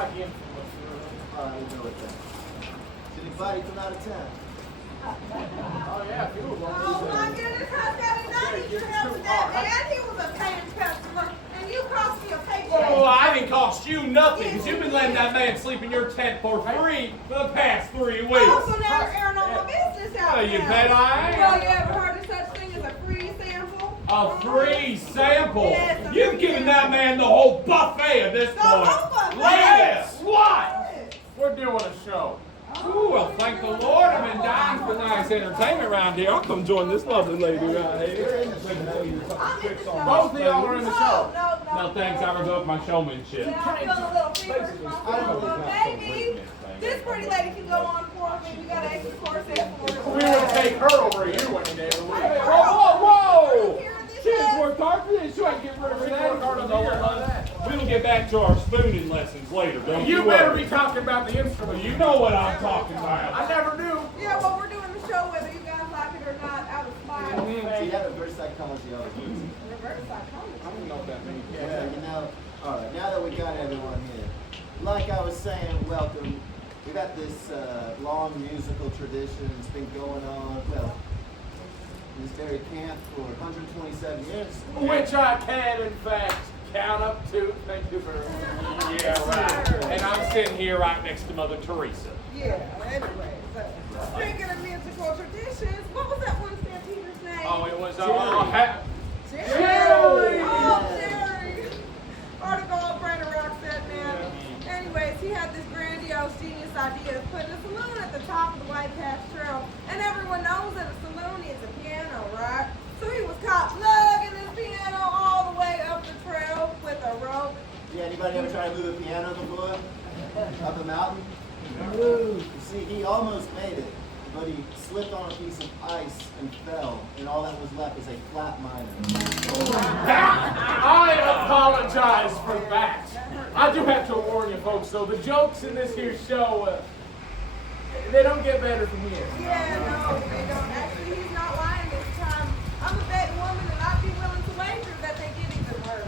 like infamous. All right, we'll go with that. Is anybody from out of town? Oh, yeah, if you were one Oh my goodness, how can I not need your help with that, man? He was a paying customer, and you cost me a paycheck. Oh, I didn't cost you nothing, because you've been letting that man sleep in your tent for free for the past 3 weeks. Oh, so now you're airing on my business out Well, now. you bet I Well, am. you ever heard of such thing as a free sample? A free sample. Yes, a You've free given sample. that man the whole buffet at this The point. whole buffet? Yes. What? We're doing a show. Ooh, well, thank the Lord. I've been dying for nice entertainment around here. I'll come join this lovely lady right here. Both of y'all are in the show. No, thanks. I revoke my showmanship. Yeah, I'm feeling a little feverish myself, but maybe this pretty lady can go on for me. We got an extra corset for her. We would take her over here one day. Whoa, whoa, whoa! She just worked hard for this. You ain't getting rid of that. We'll get back to our spooning lessons later, don't you? You better be talking about the instrument. You know what I'm talking about. I never knew. Yeah, well, we're doing the show whether you guys like it or not, out of spite. See, that reverse psychology always works. Reverse psychology. I don't know what that means. Yeah, you know, all right, now that we got everyone here, like I was saying, welcome. We got this long musical tradition. It's been going on, well, in this very camp for 127 years. Which I can, in fact, count up to. Thank you very much. Yeah, right. And I'm sitting here right next to Mother Teresa. Yeah, well, anyway, so speaking of musical traditions, what was that one Stampede's name? Oh, it was Jerry! Oh, Jerry! Article all Brandon Rock said, man. Anyways, he had this grandiose, genius idea of putting a saloon at the top of the White Pass Trail. And everyone knows that a saloon needs a piano, right? So he was caught lugging his piano all the way up the trail with a rope. Yeah, anybody ever try to move a piano before? Up a mountain? You see, he almost made it, but he slipped on a piece of ice and fell, and all that was left was a flat minor. I apologize for that. I do have to warn you folks, though, the jokes in this here show, they don't get better from here. Yeah, no, they don't. Actually, he's not lying this time. I'm a betting woman, and I'd be willing to wager that they get even worse.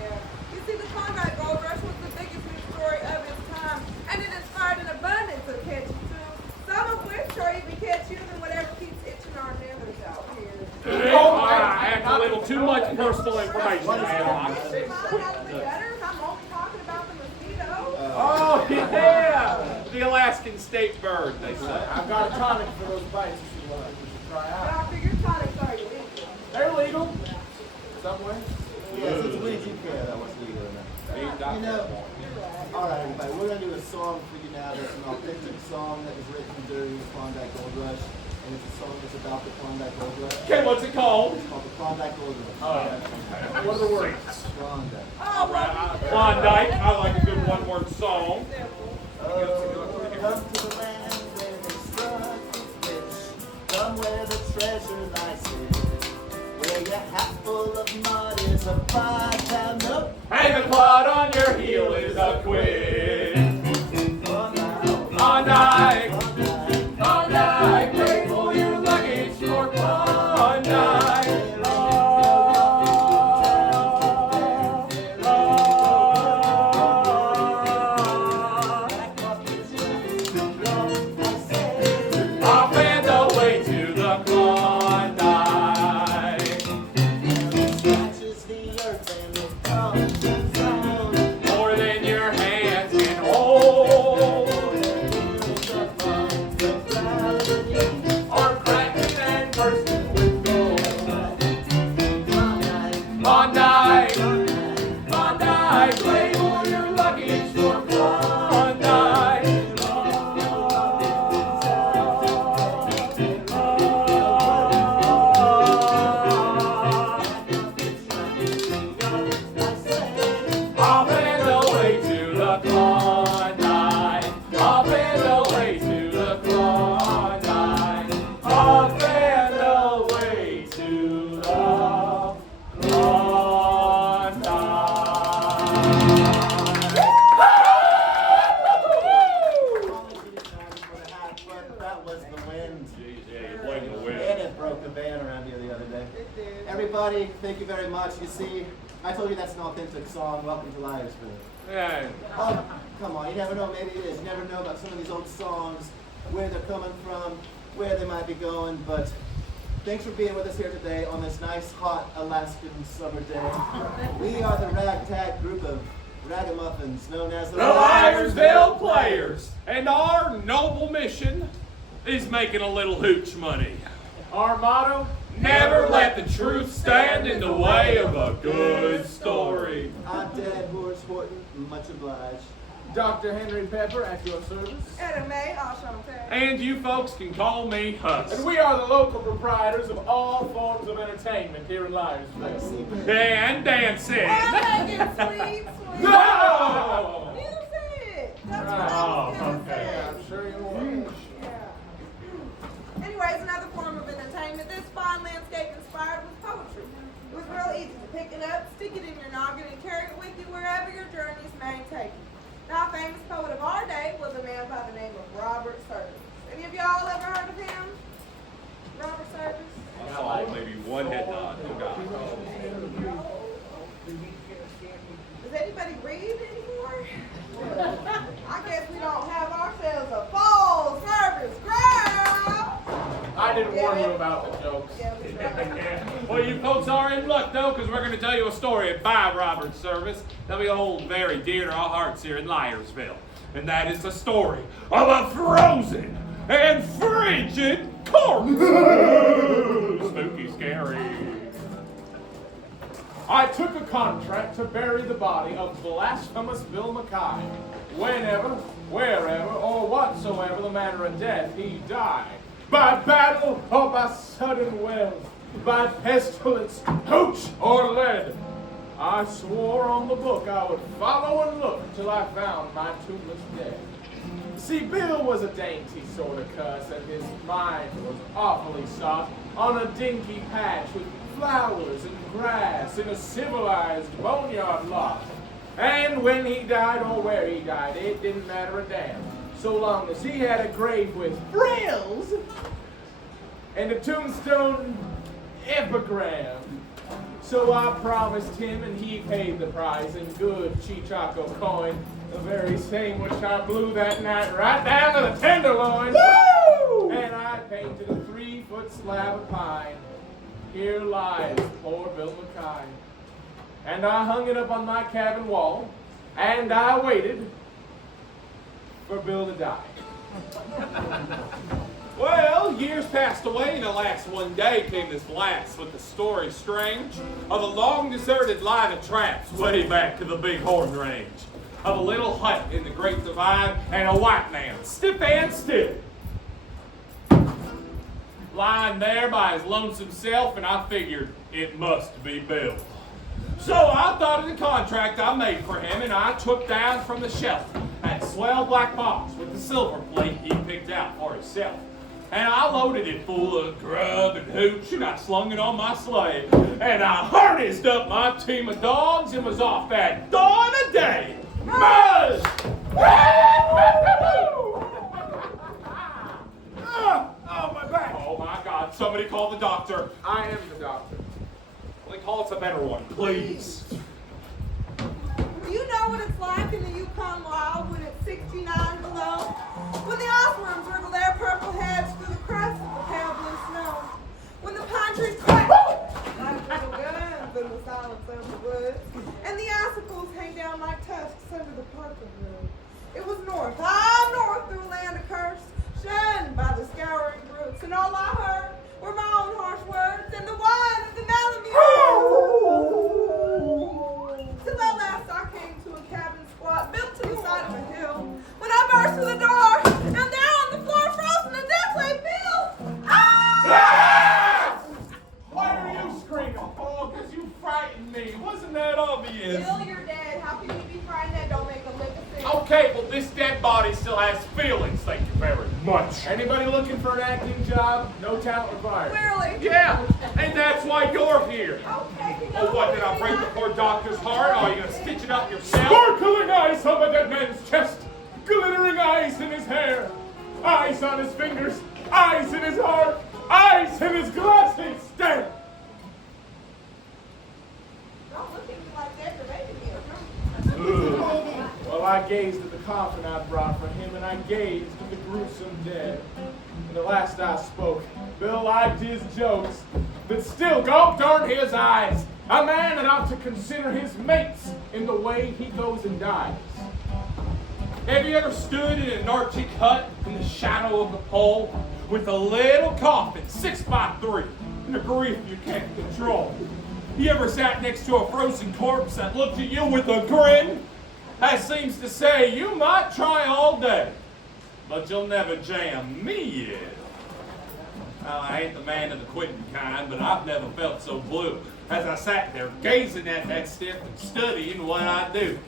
Yeah. You see, the Klondike Gold Rush was the biggest news story of its time, and it inspired an abundance of catchy tunes, some of which are even catchier than whatever keeps itching our nethers out here. I have a little too much personal information. Find out the better. I'm only talking about the mosquito. Oh, yeah! The Alaskan state bird, they say. I've got a tonic for those bites if you want to try But out. I figure tonics are illegal. They're legal. Somewhere. Yes, it's we do care about what's legal or not. You know, all right, everybody, we're going to do a song for you now that's an authentic song that was written during the Klondike Gold Rush. And it's a song that's about the Klondike Gold Rush. Okay, what's it called? It's called the Klondike Gold Rush. Oh, yeah. What are the words? Klondike. Oh, well, Klondike. I like a good one-word song. Oh, come to the land where they struck rich. Come where the treasure lies hid. Where your hat full of mud is a 5-pound note. And the clod on your heel is a quid. Klondike. Klondike. Pay for your luggage for Klondike. Up and away to the Klondike. Scratches the earth and it comes down. More than your hands can hold. Are cracking and bursting with gold. Klondike, Klondike, play for your luggage for Klondike. Up and away to the Klondike. Up and away to the Klondike. Up and away to the That was the wind. Yeah, you're blaming the wind. And it broke the van around here the other day. it did. Everybody, thank you very much. You see, I told you that's an authentic song. Welcome to Liarsville. Yeah. come on, you never know, maybe it is. You never know about some of these old songs, where they're coming from, where they might be going, but thanks for being with us here today on this nice, hot Alaskan summer day. We are the ragtag group of ragamuffins known as the Liarsville Players, and our noble mission is making a little hooch money. Our motto? Never let the truth stand in the way of a good story. I'm Dad Horace Horton, much obliged. Dr. Henry Pepper at your service. Etta May, Enchanté. And you folks can call me Huss. And we are the local proprietors of all forms of entertainment here in Liarsville. And dancing. I'm making sweet, sweet. No! Music! That's what Right. I was gonna okay. say. I'm sure you will. Yeah. Anyways, another form of entertainment. This fine landscape inspired with poetry. It was real easy to pick it up, stick it in your noggin, and carry it with you wherever your journeys may take you. Now, a famous poet of our day was a man by the name of Robert Service. Any of y'all ever heard of him? Robert Service? I saw maybe one head nod. Does anybody read anymore? I guess we don't have ourselves a full service crowd. I didn't warn you about the jokes. Yeah, we tried. Well, you folks are in luck, though, because we're going to tell you a story by Robert Service that'll be hold very dear to our hearts here in Liarsville. And that is the story of a frozen and frigid corpse. Spooky, scary. I took a contract to bury the body of blasphemous Bill Mackay. Whenever, wherever, or whatsoever the manner of death he died. By battle or by sudden wealth, by pestilence, hooch, or lead. I swore on the book I would follow and look till I found my tombless dead. See, Bill was a dainty sort of cuss, and his mind was awfully soft on a dinky patch with flowers and grass in a civilized boneyard lot. And when he died or where he died, it didn't matter a damn, so long as he had a grave with frills and a tombstone epigram. So I promised him, and he paid the price in good Chichaco coin, the very same which I blew that night right down to the tenderloin. Woo! And I painted a 3-foot slab of pine. Here lies poor Bill Mackay. And I hung it up on my cabin wall, and I waited for Bill to die. Well, years passed away, and alas, one day came this blast with the story strange of a long-deserted line of traps way back to the Bighorn Range, of a little hut in the Great Divide, and a white man, stiff and still, lying there by his lonesome self, and I figured it must be Bill. So I thought of the contract I made for him, and I took down from the shelf that swell black box with the silver plate he picked out for himself. And I loaded it full of grub and hooch, and I slung it on my sleigh. And I harnessed up my team of dogs and was off at dawn of day. Muzz! Oh, my back! Oh my God, somebody call the doctor. I am the doctor. Well, call us a better one, please. Do you know what it's like in the Yukon Wild when it's 69 below? When the osworms wriggle their purple heads through the crust of the pale blue snow? When the pine trees quack like little guns in the silence of the woods? And the icicles hang down like tusks under the parking road? It was north, north through a land accursed, shunned by the scouring brooks. And all I heard were my own harsh words and the whine of the Malamute. Till at last I came to a cabin squat built to the side of a hill. When I burst through the door, and there on the floor, frozen to death, lay Bill. Ah! Why are you screaming? Oh, because you frightened me. Wasn't that obvious? Bill, you're dead. How can you be frightened? That don't make a lick of sense. Okay, well, this dead body still has feelings, thank you very much. Anybody looking for an acting job? No talent required. Clearly. Yeah, and that's why you're here. Okay, you know Oh, what, did I break the poor doctor's heart? Are you going to stitch it up yourself? Sparkling eyes on the dead man's chest, glittering eyes in his hair, eyes on his fingers, eyes in his heart, eyes in his glasses. Stare. Don't look at me like that. You're making me uncomfortable. Well, So I gazed at the coffin I'd brought for him, and I gazed at the gruesome dead. And at last I spoke. Bill liked his jokes, but still, God darn his eyes, a man that ought to consider his mates in the way he goes and dies. Have you ever stood in an Arctic hut in the shadow of the pole with a little coffin 6x3 and a grief you can't control? You ever sat next to a frozen corpse that looked at you with a grin that seems to say, you might try all day, but you'll never jam me in? Well, I ain't the man of the quitting kind, but I've never felt so blue as I sat there gazing at that stiff and studying what I'd do.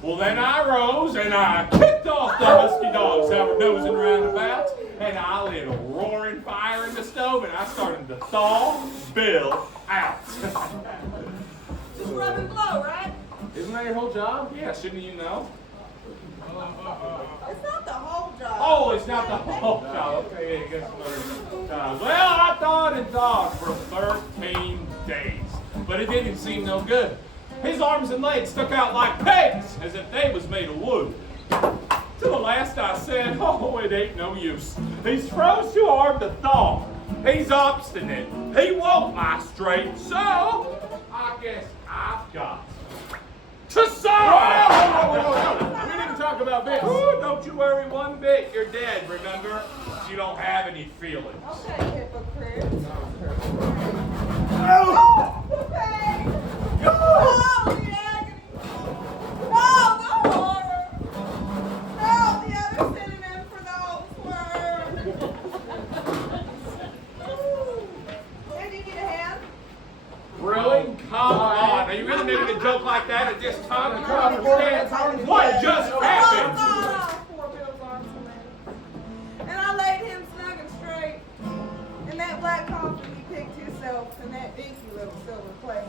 Well, then I rose and I kicked off the husky dogs that were nosing round about, and I lit a roaring fire in the stove, and I started to thaw Bill out. Just rub and blow, right? Isn't that your whole job? Yeah, shouldn't you know? It's not the whole job. Oh, it's not the whole job. Okay, yeah, guess another job. Well, I thought and thought for 13 days, but it didn't seem no good. His arms and legs stuck out like pegs, as if they was made of wood. To the last I said, oh, it ain't no use. He's froze too hard to thaw. He's obstinate. He won't lie straight, so I guess I've got to saw. We didn't talk about this. Ooh, don't you worry one bit. You're dead, remember? You don't have any feelings. Okay, hypocrite. Oh! Okay. Oh, the agony. Oh, the horror. Oh, the other synonym for those words. Hey, do you need a hand? Really? Come on. Are you really making a joke like that at this time? You don't understand what just happened? Oh, poor Bill's arms and legs. And I laid him snug and straight in that black coffin he picked himself in that dinky little silver plate.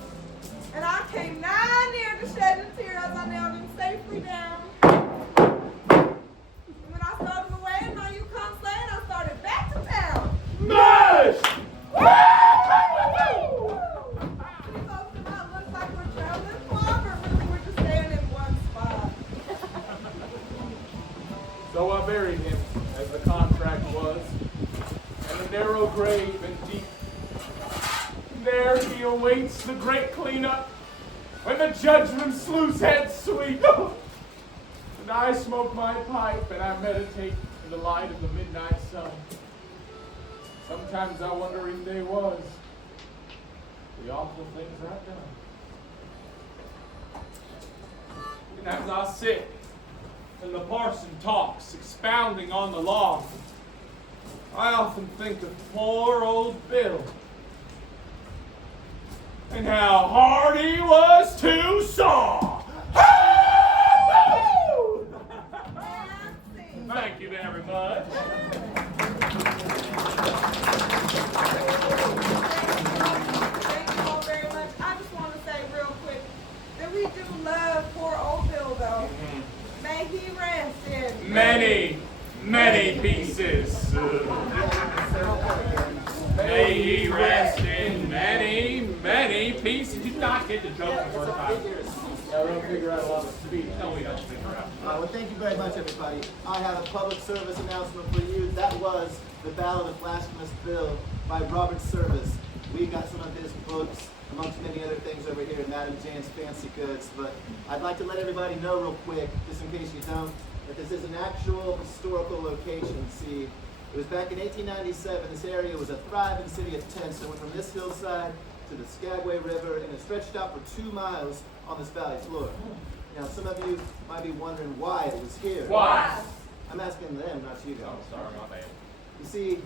And I came nigh near to shedding a tear as I nailed him safely down. And when I started away in my Yukon sled, I started back to town. Mush! You folks do not look like we're traveling far, but really we're just staying in one spot. So I buried him, as the contract was, in a narrow grave and deep. There he awaits the great cleanup, when the judgment sluice head sweep. And I smoke my pipe and I meditate in the light of the midnight sun. Sometimes I wonder if they was the awful things I've done. And as I sit and the parson talks, expounding on the law, I often think of poor old Bill and how hard he was to saw. Thank you very much. Thank you all very much. I just want to say real quick that we do love poor old Bill, though. May he rest in Many, many pieces. May he rest in many, many pieces. Did you not get the joke the first time? Yeah, we don't figure out a lot of speech. No, we don't figure out. Well, thank you very much, everybody. I have a public service announcement for you. That was The Ballad of Blasphemous Bill by Robert Service. We got some of his books, amongst many other things, over here in Madam Jane's Fancy Goods. But I'd like to let everybody know real quick, just in case you don't, that this is an actual historical location. See, it was back in 1897. This area was a thriving city of tents that went from this hillside to the Skagway River, and it stretched out for 2 miles on this valley floor. Now, some of you might be wondering why it was here. Why? I'm asking them, not you guys. Oh, sorry, my bad. You see,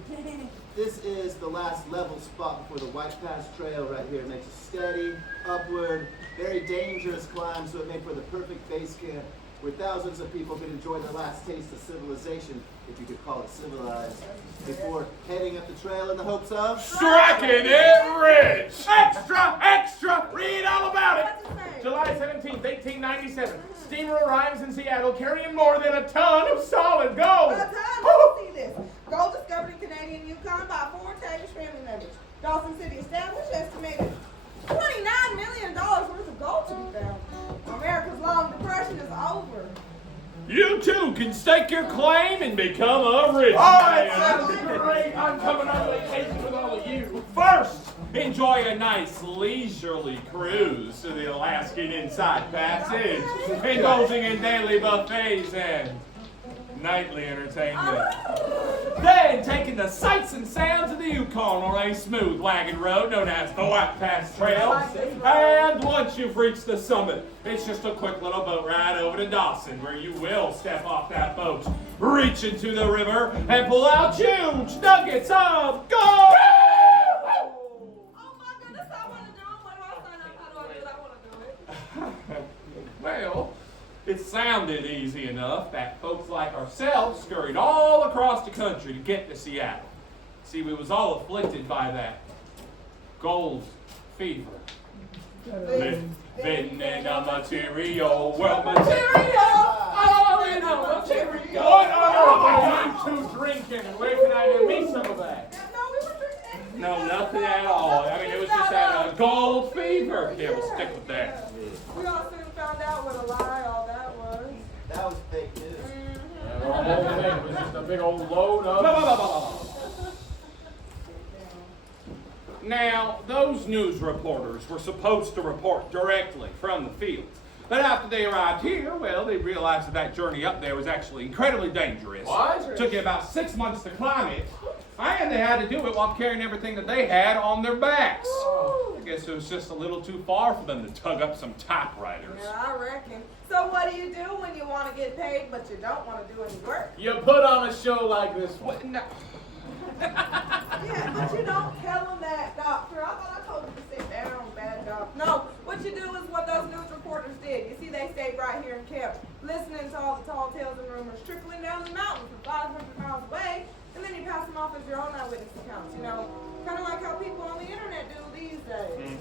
this is the last level spot before the White Pass Trail right here. It makes a steady, upward, very dangerous climb, so it made for the perfect base camp where thousands of people could enjoy the last taste of civilization, if you could call it civilized, before heading up the trail in the hopes of Striking it rich! Extra, extra, read all about it. What's it say? July 17th, 1897. Steamer arrives in Seattle carrying more than a ton of solid gold. By the time you see this, gold discovered in Canadian Yukon by 4 Tavish family members. Dawson City established, estimated $29 million worth of gold to be found. America's long depression is over. You too can stake your claim and become a rich Oh, it man. sounds great. I'm coming on vacation with all of you. First, enjoy a nice leisurely cruise to the Alaskan Inside Passage, indulging in daily buffets and nightly entertainment. Then, taking the sights and sounds of the Yukon on a smooth wagon road known as the White Pass Trail. And once you've reached the summit, it's just a quick little boat ride over to Dawson, where you will step off that boat, reach into the river, and pull out huge nuggets of gold! Oh my goodness, I want to do it. What do I sign up? How do I do it? I want to do it. Well, it sounded easy enough that folks like ourselves scurried all across the country to get to Seattle. See, we was all afflicted by that gold fever. Living in a material world, all in a material. What are you two drinking, and where can I get me some of that? No, we were drinking. No, nothing at all. I mean, it was just that gold fever. Yeah, we'll stick with that. We all soon found out what a lie all that was. That was fake news. The whole thing was just a big old load of... Now, those news reporters were supposed to report directly from the fields. But after they arrived here, well, they realized that that journey up there was actually incredibly dangerous. What? Took you about 6 months to climb it. And they had to do it while carrying everything that they had on their backs. I guess it was just a little too far for them to tug up some typewriters. Yeah, I reckon. So what do you do when you want to get paid but you don't want to do any work? You put on a show like this one. No. Yeah, but you don't tell them that, doctor. I thought I told you to sit down, bad dog. No, what you do is what those news reporters did. You see, they stayed right here and kept listening to all the tall tales and rumors trickling down the mountain from 500 miles away, and then you pass them off as your own eyewitness accounts, you know? Kind of like how people on the internet do these days.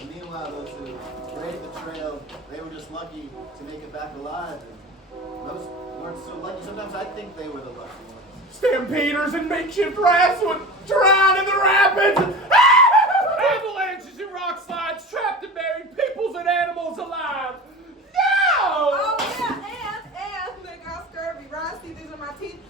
And meanwhile, those who braved the trail, they were just lucky to make it back alive. And those weren't so lucky. Sometimes I think they were the lucky ones. Stampeders and makeshift rafts would drown in the rapids. Avalanches and rock slides trapped and buried peoples and animals alive. No! Oh, yeah, and they got scurvy, right? See, these are my teeth.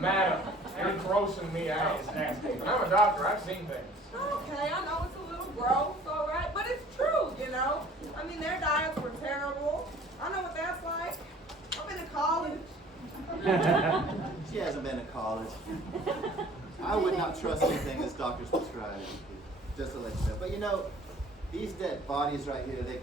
Madam, you're grossing me out. I'm a doctor. I've seen things. Okay, I know it's a little gross, all right, but it's true, you know? I mean, their diets were terrible. I know what that's like. I've been to college. She hasn't been to college. I would not trust anything this doctor's prescribed, just to let you know. But you know, these dead bodies right here, they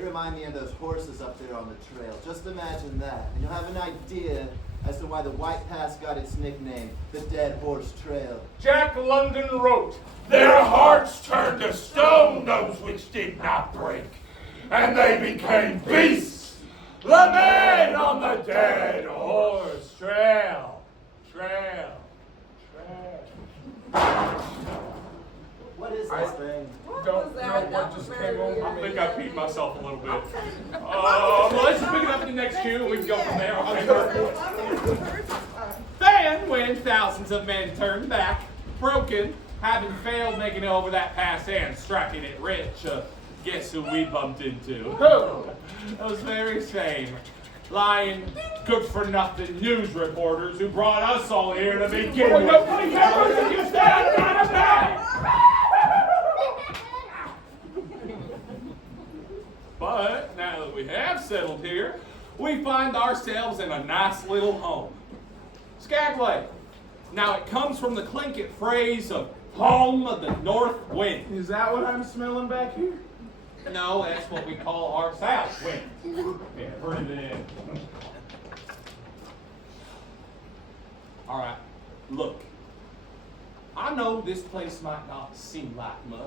remind me of those horses up there on the trail. Just imagine that, and you'll have an idea as to why the White Pass got its nickname, the Dead Horse Trail. Jack London wrote, Their hearts turned to stone, those which did not break, and they became beasts. The men on the dead horse trail. What is this thing? What don't was know that? what That just was came very over I weird. think I peed myself a little bit. Okay. Let's just pick it up in the next queue and we can go from there. Okay. Then, when thousands of men turned back, broken, having failed making it over that pass and striking it rich, guess who we bumped into? Who? Those very same lying, good-for-nothing news reporters who brought us all here to begin with. Nobody ever you stand out of that! But now that we have settled here, we find ourselves in a nice little home. Skagway. Now it comes from the Tlingit phrase of home of the north wind. Is that what I'm smelling back here? No, that's what we call our south wind. Yeah, breathe it in. All right, look. I know this place might not seem like much.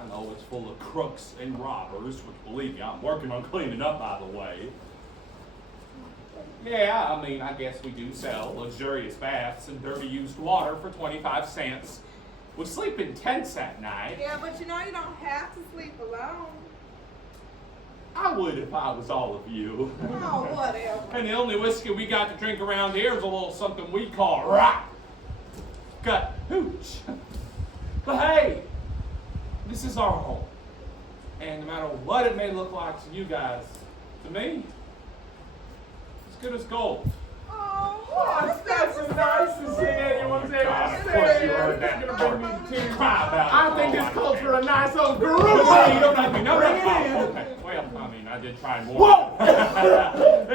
I know it's full of crooks and robbers, which, believe me, I'm working on cleaning up, by the way. Yeah, I mean, I guess we do sell luxurious baths and dirty used water for 25 cents. We sleep in tents at night. Yeah, but you know you don't have to sleep alone. I would if I was all of you. Oh, whatever. And the only whiskey we got to drink around here is a little something we call rock. Gut hooch. But hey, this is our home. And no matter what it may look like to you guys, to me, it's good as gold. Oh, that's so nice to see anyone's able God, to of say course you it. heard that. It's gonna bring me to tears. Cry about it. I think this calls for a nice old Well, groove. you don't have to know Bring that. it in. Oh, okay. Well, I mean, I did try and warn you.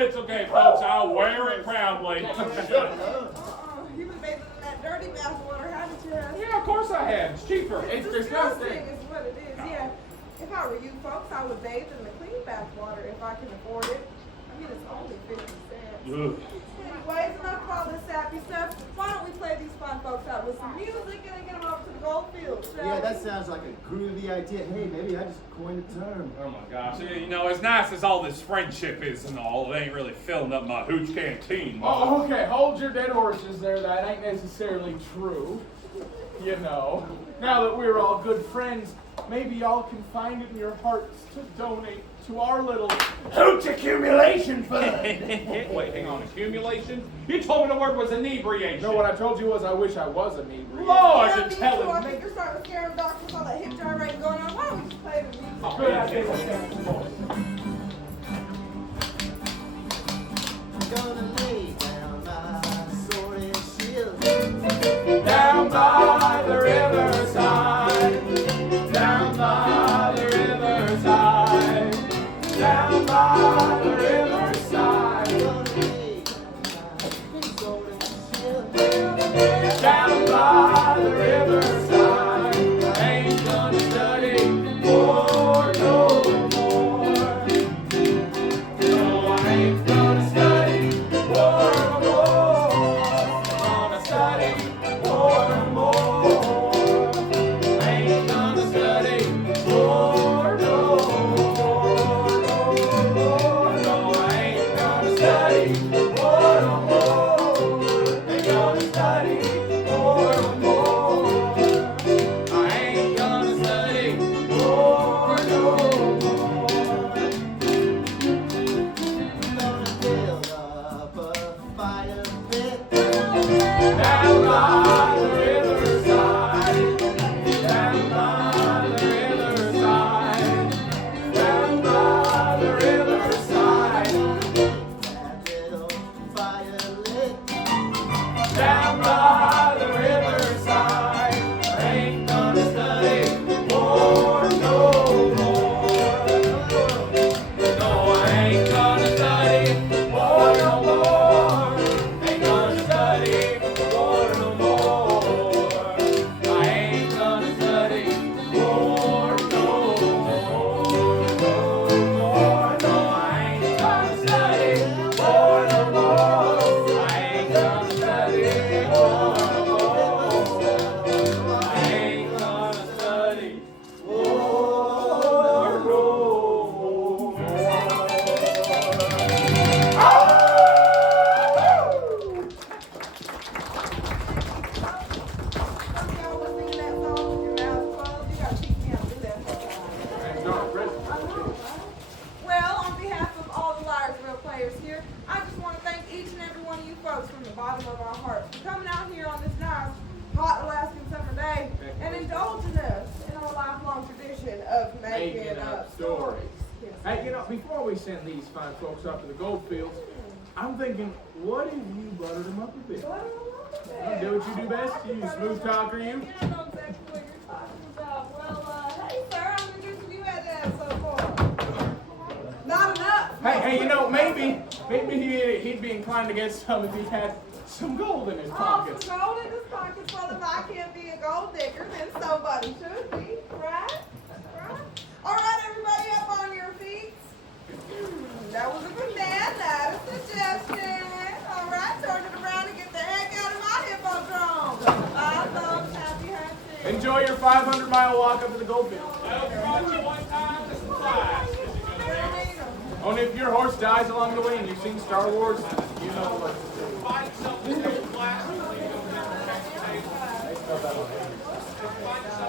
It's okay, folks. I'll wear it proudly. You was bathing in that dirty bath water, haven't you? Yeah, of course I have. It's cheaper. It's disgusting disgusting. is what it is, yeah. If I were you folks, I would bathe in the clean bath water if I can afford it. I mean, it's only 50 cents. Ugh. Anyways, enough of all this sappy stuff. Why don't we play these fine folks out with some music and get them over to the gold field, shall Yeah, we? that sounds like a groovy idea. Hey, maybe I just coined a term. Oh my gosh. You know, as nice as all this friendship is and all, it ain't really filling up my hooch canteen. Oh, okay, hold your dead horses there. That ain't necessarily true. You know, now that we're all good friends, maybe y'all can find it in your hearts to donate to our little Hooch accumulation fund. Wait, hang on. Accumulation? You told me the word was inebriation. No, what I told you was I wish I was a inebriated. Lord, Yeah, you're me too. I telling me. think you're starting to scare the doctor with all that hip gyrating going on. Why don't we just play the music? Oh, Good yeah. idea. Gonna lay down my sword and shield. Down by the riverside, down by the riverside, down by the riverside, Gonna lay down my sword and shield. down by the riverside. Ain't gonna study for no more. No, I ain't gonna study for no more. Gonna study for no more. Ain't gonna study for no more. No, I ain't gonna study for no more. Ain't gonna study for no more. I ain't gonna study for no more. Gonna build up a fire pit. Down by the riverside, down by the riverside, down by the riverside, That little fire lit. down by the riverside. Ain't gonna study for no more. No, I ain't gonna study for no more. Ain't gonna study for no more. I ain't gonna study for no more. No, I ain't gonna study for no more. I ain't gonna study for no more. I ain't gonna study for no Some of y'all was singing that song with your mouth closed. You gotta teach me how to do that sometime. Well, on behalf of all the Liarsville players here, I just want to thank each and every one of you folks from the bottom of our hearts for coming out here on this nice, hot Alaskan summer day and indulging us in our lifelong tradition of making up stories. Yes. Hey, you know, before we send these fine folks up to the gold fields, I'm thinking, what if you buttered them up a bit? Do what you do best. You smooth talker, you. Yeah, I know exactly what you're talking about. Well, hey, sir, how many drinks have you had to have so far? Not enough. Hey, you know, maybe he'd be inclined to get some if he had some gold in his Oh, pockets. some gold in his pockets. Well, if I can't be a gold digger, then somebody should be, right? Right? All right, everybody up on your feet. That was a command, not a suggestion. All right, turn it around and get the heck out of my hippodrome. Bye, folks. Happy hunting. Enjoy your 500-mile walk up to the gold field. Only if your horse dies along the way and you've seen Star Wars, you know what to do. They spell that on there.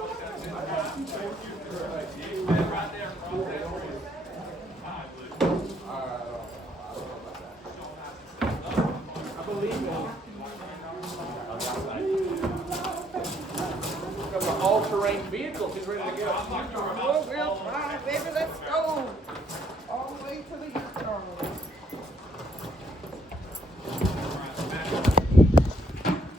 I believe in got the all-terrain vehicle. He's ready to go. Four-wheel drive, baby, let's go. All the way to the